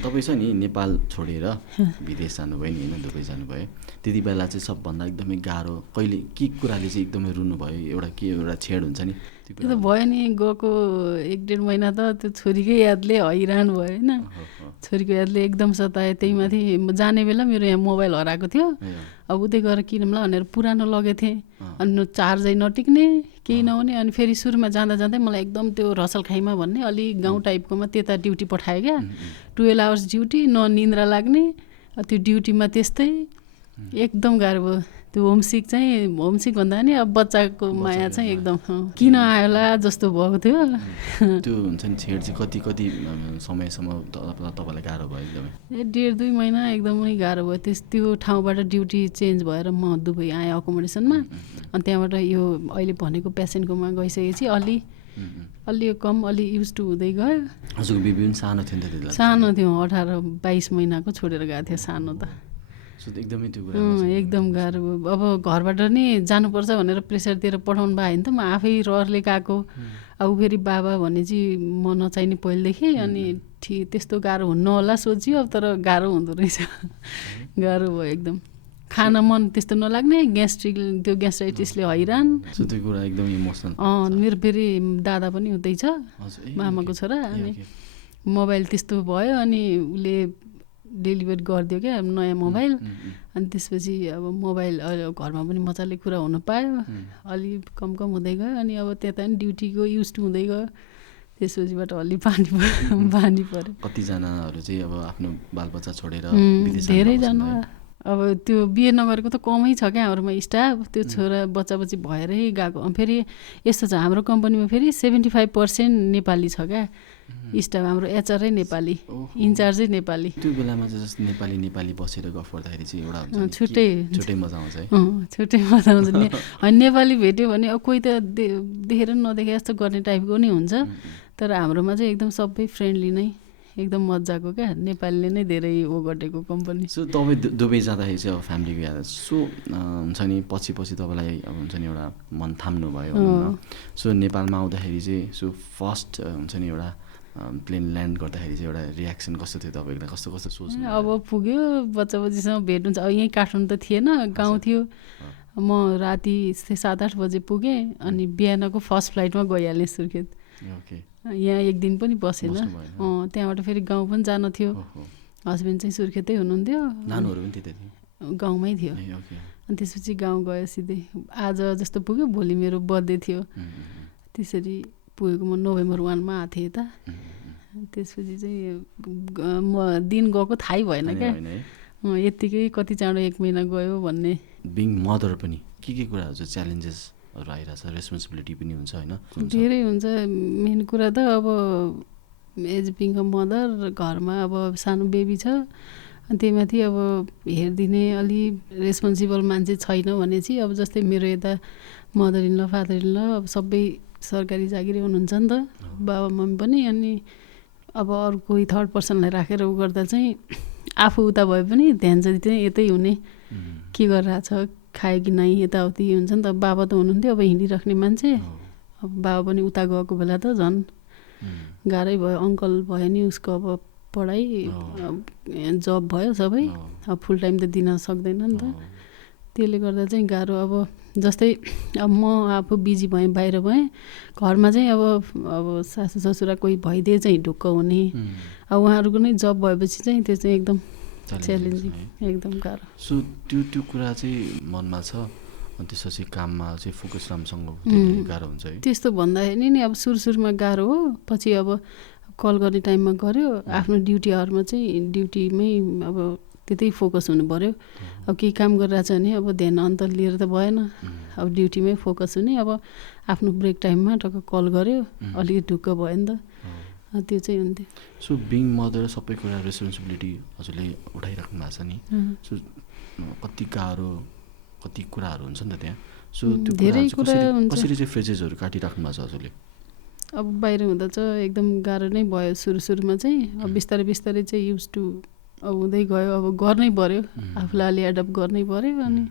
तपाईँ छ नि नेपाल छोडेर विदेश जानुभयो नि होइन, दुबई जानुभयो, त्यति बेला चाहिँ सबभन्दा एकदमै गाह्रो कहिले के कुराले चाहिँ एकदमै रुनुभयो? एउटा छेड हुन्छ नि त्यो त भयो नि, गएको 1-1.5 महिना त त्यो छोरीकै यादले हैरान भयो होइन। छोरीको यादले एकदम सतायो। त्यही माथि जाने बेला मेरो यहाँ मोबाइल हराएको थियो। अब उतै गएर किनौँला भनेर पुरानो लगेको थिएँ, अनि चार्जै नटिक्ने केही नहुने। अनि फेरि सुरुमा जाँदा जाँदै मलाई एकदम त्यो रसलखाइमा भन्ने अलि गाउँ टाइपकोमा त्यता ड्युटी पठायो क्या। 12 आवर्स ड्युटी, न निन्द्रा लाग्ने, त्यो ड्युटीमा त्यस्तै एकदम गाह्रो भयो। त्यो होमसिक भन्दा नि अब बच्चाको माया चाहिँ एकदम किन आयो होला जस्तो भएको थियो। त्यो हुन्छ नि छेड चाहिँ कति समयसम्म तपाईँलाई गाह्रो भयो एकदमै? 1.5-2 महिना एकदमै गाह्रो भयो। त्यो ठाउँबाट ड्युटी चेन्ज भएर म दुबई आएँ अकोमोडेसनमा। अनि त्यहाँबाट यो अहिले भनेको पेसेन्टकोमा गइसकेपछि अलि कम अलि युज टु हुँदै गयो। हजुरको बेबी पनि सानो थियो नि त त्यति बेला? सानो थियो, 18-22 महिनाको छोडेर गएको थियो सानो त। एकदमै त्यो कुरा एकदम गाह्रो भयो। अब घरबाट नि जानुपर्छ भनेर प्रेसर दिएर पठाउनु भयो नि त, म आफै रहरले गएको। अब फेरि बाबा भनेपछि म नचाहिने पहिलेदेखि, अनि त्यस्तो गाह्रो हुन्न होला सोचियो। अब तर गाह्रो हुँदो रहेछ, गाह्रो भयो एकदम। खान मन त्यस्तो नलाग्ने, त्यो ग्यास्ट्राइटिसले हैरान। त्यो कुरा एकदम इमोसनल। मेरो फेरि दादा पनि उतै छ, मामाको छोरा। अनि मोबाइल त्यस्तो भयो, अनि उसले डेलिभरी गरिदियो क्या नयाँ मोबाइल। अनि त्यसपछि अब मोबाइल घरमा पनि मजाले कुरा हुन पायो, अलि कम हुँदै गयो। अनि अब त्यता पनि ड्युटीको युज टु हुँदै गयो। त्यसपछिबाट अलि बानी पऱ्यो। कतिजनाहरू चाहिँ अब आफ्नो बालबच्चा छोडेर धेरैजना। अब त्यो बिहे नगरेको त कमै छ क्या हाम्रोमा स्टाफ। त्यो छोरा बच्चा भएरै गएको। फेरि यस्तो छ, हाम्रो कम्पनीमा फेरि 75% नेपाली छ क्या स्टाफ। हाम्रो एचआरै नेपाली, इन्चार्जै नेपाली। त्यो बेलामा चाहिँ जस्तो नेपाली बसेर गफ गर्दाखेरि चाहिँ एउटा छुट्टै मजा आउँछ है। छुट्टै मजा आउँछ नि। अनि नेपाली भेट्यो भने अब कोही त देखेर नदेखे जस्तो गर्ने टाइपको नि हुन्छ। तर हाम्रोमा चाहिँ एकदम सबै फ्रेन्डली नै, एकदम मजाको क्या। नेपालीले नै धेरै गरेको कम्पनी। तपाईँ दुबई जाँदाखेरि चाहिँ अब फ्यामिलीको याद हुन्छ नि, पछि तपाईँलाई अब हुन्छ नि एउटा मन थाम्नु भयो। नेपालमा आउँदाखेरि चाहिँ फर्स्ट हुन्छ नि एउटा प्लेन ल्यान्ड गर्दाखेरि चाहिँ एउटा रियाक्सन कस्तो थियो तपाईँलाई? कस्तो सोच्नु? अब पुग्यो, बच्चासँग भेट हुन्छ। अब यहीँ काठमाडौँ त थिएन, गाउँ थियो। म राति 7-8 बजे पुगेँ, अनि बिहानको फर्स्ट फ्लाइटमा गइहालेँ सुर्खेत। यहाँ 1 दिन पनि बसेन। त्यहाँबाट फेरि गाउँ पनि जानु थियो। हस्बेन्ड चाहिँ सुर्खेतै हुनुहुन्थ्यो, गाउँमै थियो। अनि त्यसपछि गाउँ गयो सिधै। आज जस्तो पुग्यो, भोलि मेरो बर्थडे थियो। त्यसरी पुगेको। म नोभेम्बर 1मा आएको थिएँ यता। त्यसपछि चाहिँ म दिन गएको थाहै भएन क्या। यत्तिकै कति चाँडो 1 महिना गयो भन्ने। बिङ मदर पनि के कुराहरू चाहिँ च्यालेन्जेसहरू आइरहेछ? रेस्पोन्सिबिलिटी पनि हुन्छ होइन? धेरै हुन्छ। मेन कुरा त अब एज बिङ अ मदर, घरमा अब सानो बेबी छ, अनि त्यही माथि अब हेरिदिने अलि रेस्पोन्सिबल मान्छे छैन भने चाहिँ अब जस्तै मेरो यता मदर इन ल, फादर इन ल अब सबै सरकारी जागिरी हुनुहुन्छ नि त, बाबा मम्मी पनि। अनि अब अरू कोही थर्ड पर्सनलाई राखेर उ गर्दा चाहिँ आफू उता भए पनि ध्यान चाहिँ यतै हुने, के गरिरहेछ, खायो कि नै, यताउति हुन्छ नि त। बाबा त हुनुहुन्थ्यो, अब हिँडिराख्ने मान्छे। अब बाबा पनि उता गएको बेला त झन् गाह्रै भयो। अङ्कल भयो नि, उसको अब पढाइ, जब भयो सबै। अब फुल टाइम त दिन सक्दैन नि त। त्यसले गर्दा चाहिँ गाह्रो। अब जस्तै अब म आफू बिजी भएँ, बाहिर भएँ, घरमा चाहिँ अब सासू ससुरा कोही भइदिए चाहिँ ढुक्क हुने। अब उहाँहरूको नै जब भएपछि चाहिँ त्यो चाहिँ एकदम च्यालेन्जिङ, एकदम गाह्रो। त्यो कुरा चाहिँ मनमा छ, अनि त्यसपछि काममा चाहिँ फोकस राम्रोसँग गाह्रो हुन्छ है? त्यस्तो भन्दाखेरि नि अब सुरुमा गाह्रो हो। पछि अब कल गर्ने टाइममा गऱ्यो, आफ्नो ड्युटी आवरमा चाहिँ ड्युटीमै अब त्यतै फोकस हुनु पऱ्यो। अब केही काम गरिरहेछ भने अब ध्यान अन्त लिएर त भएन। अब ड्युटीमै फोकस हुने। अब आफ्नो ब्रेक टाइममा टक्क कल गऱ्यो, अलिकति ढुक्क भयो नि त, त्यो चाहिँ हुन्थ्यो। बिङ मदर सबै कुरा रेस्पोन्सिबिलिटी हजुरले उठाइराख्नु भएको छ नि। कति गाह्रो कति कुराहरू हुन्छ नि त त्यहाँ। त्यो धेरै कुरा हुन्छ। कसरी चाहिँ फेजेसहरू काटिराख्नु भएको छ हजुरले? अब बाहिर हुँदा चाहिँ एकदम गाह्रो नै भयो सुरुमा चाहिँ। अब बिस्तारै चाहिँ युज टु अब हुँदै गयो। अब गर्नै पऱ्यो, आफूलाई अलि एडप्ट गर्नै पऱ्यो। अनि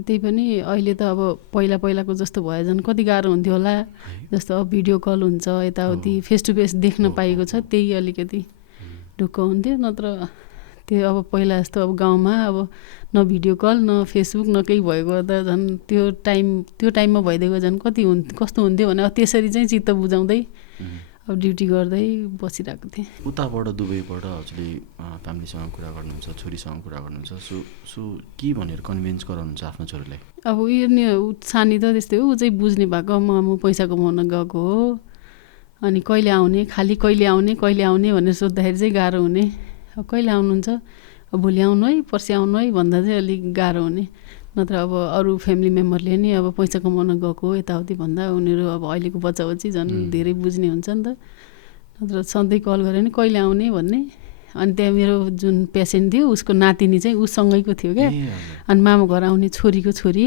त्यही पनि अहिले त अब पहिलाको जस्तो भयो झन् कति गाह्रो हुन्थ्यो होला। जस्तो अब भिडियो कल हुन्छ, यताउति फेस टु फेस देख्न पाइएको छ, त्यही अलिकति ढुक्क हुन्थ्यो। नत्र त्यो अब पहिला जस्तो अब गाउँमा अब न भिडियो कल न फेसबुक न केही भएको त झन् त्यो टाइममा भइदिएको झन् कस्तो हुन्थ्यो भने अब त्यसरी चाहिँ चित्त बुझाउँदै अब ड्युटी गर्दै बसिरहेको थिएँ। उताबाट दुबईबाट हजुरले फ्यामिलीसँग कुरा गर्नुहुन्छ, छोरीसँग कुरा गर्नुहुन्छ, सो के भनेर कन्भिन्स गराउनुहुन्छ आफ्नो छोरीलाई? अब उयो नि सानी त त्यस्तै हो, ऊ चाहिँ बुझ्ने भएको म पैसा कमाउन गएको हो, अनि कहिले आउने, खालि कहिले आउने भनेर सोद्धाखेरि चाहिँ गाह्रो हुने। अब कहिले आउनुहुन्छ, अब भोलि आउनु है, पर्सि आउनु है भन्दा चाहिँ अलिक गाह्रो हुने। नत्र अब अरू फ्यामिली मेम्बरले नि अब पैसा कमाउन गएको यताउति भन्दा उनीहरू अब अहिलेको बच्चा झन् धेरै बुझ्ने हुन्छ नि त। नत्र सधैँ कल गऱ्यो भने कहिले आउने भन्ने। अनि त्यहाँ मेरो जुन पेसेन्ट थियो उसको नातिनी चाहिँ उसँगैको थियो क्या, अनि मामा घर आउने छोरीको छोरी।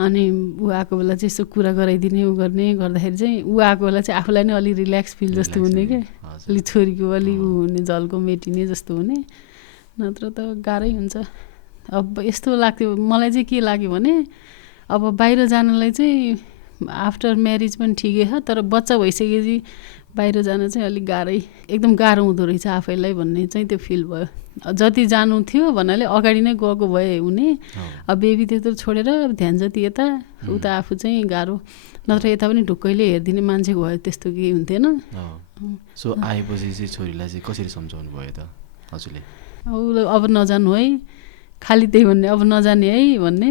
अनि ऊ आएको बेला चाहिँ यसो कुरा गराइदिने ऊ गर्ने गर्दाखेरि चाहिँ ऊ आएको बेला चाहिँ आफूलाई नै अलिक रिल्याक्स फिल जस्तो हुने क्या, अलिक छोरीको अलिक ऊ हुने झल्को मेटिने जस्तो हुने। नत्र त गाह्रै हुन्छ। अब यस्तो लाग्थ्यो मलाई चाहिँ के लाग्यो भने अब बाहिर जानलाई चाहिँ आफ्टर म्यारिज पनि ठिकै छ, तर बच्चा भइसकेपछि बाहिर जान चाहिँ अलिक एकदम गाह्रो हुँदो रहेछ आफैलाई भन्ने चाहिँ त्यो फिल भयो। जति जानु थियो भन्नाले अगाडि नै गएको भए हुने, अब बेबी त्यत्रो छोडेर ध्यान जति यता उता आफू चाहिँ गाह्रो। नत्र यता पनि ढुक्कैले हेरिदिने मान्छे भयो त्यस्तो केही हुन्थेन। सो आएपछि चाहिँ छोरीलाई चाहिँ कसरी सम्झाउनु भयो त हजुरले? अब नजानु है, खालि त्यही भन्ने, अब नजाने है भन्ने।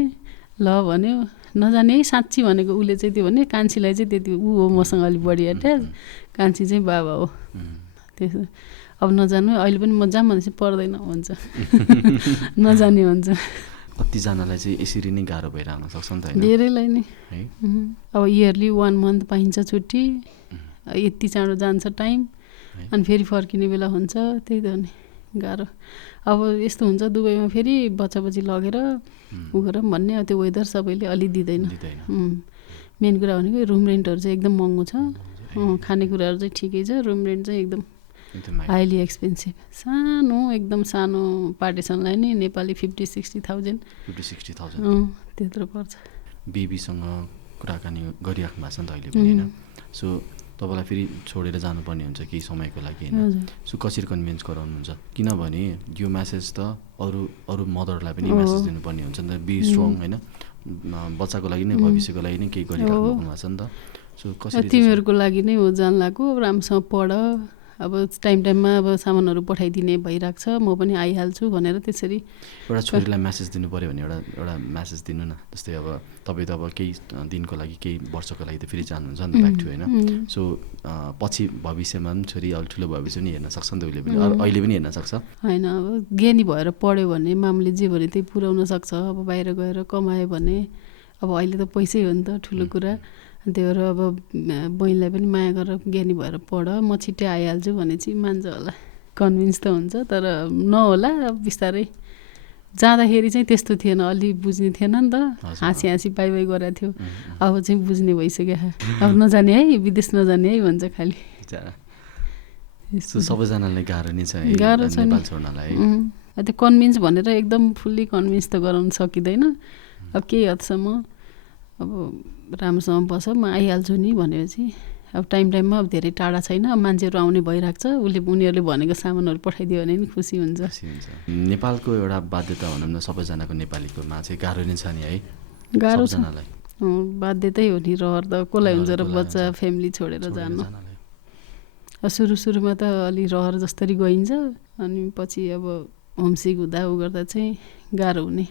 ल भन्यो, नजाने है साँच्ची भनेको उसले चाहिँ त्यो भने। कान्छीलाई चाहिँ त्यति ऊ हो मसँग अलिक बढी एट्याच, कान्छी चाहिँ बाबा हो त्यसो। अब नजानु अहिले पनि म जाम भने चाहिँ पर्दैन भन्छ, नजाने भन्छ। कतिजनालाई चाहिँ यसरी नै गाह्रो भएर आउन सक्छ नि त हैन? धेरैलाई नै अब इयरली 1 मन्थ पाइन्छ छुट्टी, यति चाँडो जान्छ टाइम, अनि फेरि फर्किने बेला हुन्छ। त्यही त हो नि गाह्रो। अब यस्तो हुन्छ दुबईमा फेरि बच्चा लगेर उ गरौँ भन्ने, त्यो वेदर सबैले अलि दिँदैन। मेन कुरा भनेको रुम रेन्टहरू चाहिँ एकदम महँगो छ, खानेकुराहरू चाहिँ ठिकै छ, रुम रेन्ट चाहिँ एकदम हाइली एक्सपेन्सिभ। एकदम सानो पार्टिसनलाई नि नेपाली 50-60,000 त्यत्रो पर्छ। बेबीसँग कुराकानी गरिराख्नु भएको छ नि त अहिले पनि होइन? सो तपाईँलाई फेरि छोडेर जानुपर्ने हुन्छ केही समयको लागि होइन? सो कसरी कन्भिन्स गराउनुहुन्छ? किनभने यो म्यासेज त अरू मदरलाई पनि म्यासेज दिनुपर्ने हुन्छ नि त, बी स्ट्रङ होइन, बच्चाको लागि नै भविष्यको लागि नै केही गरिराख्नु भएको छ नि त। सो कसरी तिमीहरूको लागि नै हो जान लाग्यो, राम्रोसँग पढ, अब टाइममा अब सामानहरू पठाइदिने भइरहेको छ, म पनि आइहाल्छु भनेर त्यसरी एउटा छोरीलाई म्यासेज दिनु पऱ्यो भने एउटा म्यासेज दिनु न। जस्तै अब तपाईँ त अब केही दिनको लागि केही वर्षको लागि त फेरि जानुहुन्छ नि त ब्याक टु होइन? सो पछि भविष्यमा पनि छोरी अलि ठुलो भविष्य पनि हेर्न सक्छ नि त, उसले पनि अहिले पनि हेर्न सक्छ होइन? अब ज्ञानी भएर पढ्यो भने मामुले जे भने त्यही पुऱ्याउन सक्छ। अब बाहिर गएर कमायो भने अब अहिले त पैसै हो नि त ठुलो कुरा। त्यही भएर अब बहिनीलाई पनि माया गरेर ज्ञानी भएर पढ, म छिट्टै आइहाल्छु भने चाहिँ मान्छ होला, कन्भिन्स त हुन्छ। तर नहोला बिस्तारै। जाँदाखेरि चाहिँ त्यस्तो थिएन, अलि बुझ्ने थिएन नि त, हाँसी बाई गरेको थियो। अब चाहिँ बुझ्ने भइसक्यो, अब नजाने है, विदेश नजाने है भन्छ खालि। सबैजनालाई गाह्रो नै छ गाह्रो छ नेपाल छोड्नलाई। त्यो कन्भिन्स भनेर एकदम फुल्ली कन्भिन्स त गराउन सकिँदैन। अब केही हदसम्म अब राम्रोसँग बस, म आइहाल्छु नि भनेपछि अब टाइममा अब धेरै टाढा छैन, अब मान्छेहरू आउने भइरहेको छ, उनीहरूले भनेको सामानहरू पठाइदियो भने नि खुसी हुन्छ। नेपालको एउटा बाध्यता भनौँ न सबैजनाको नेपालीकोमा चाहिँ गाह्रो नै छ नि है? गाह्रो छ, बाध्यतै हो नि, रहर त कसलाई हुन्छ र बच्चा फ्यामिली छोडेर जानु। सुरुमा त अलि रहर जस्तरी गइन्छ, अनि पछि अब होमसिक हुँदा उ गर्दा चाहिँ गाह्रो हुने।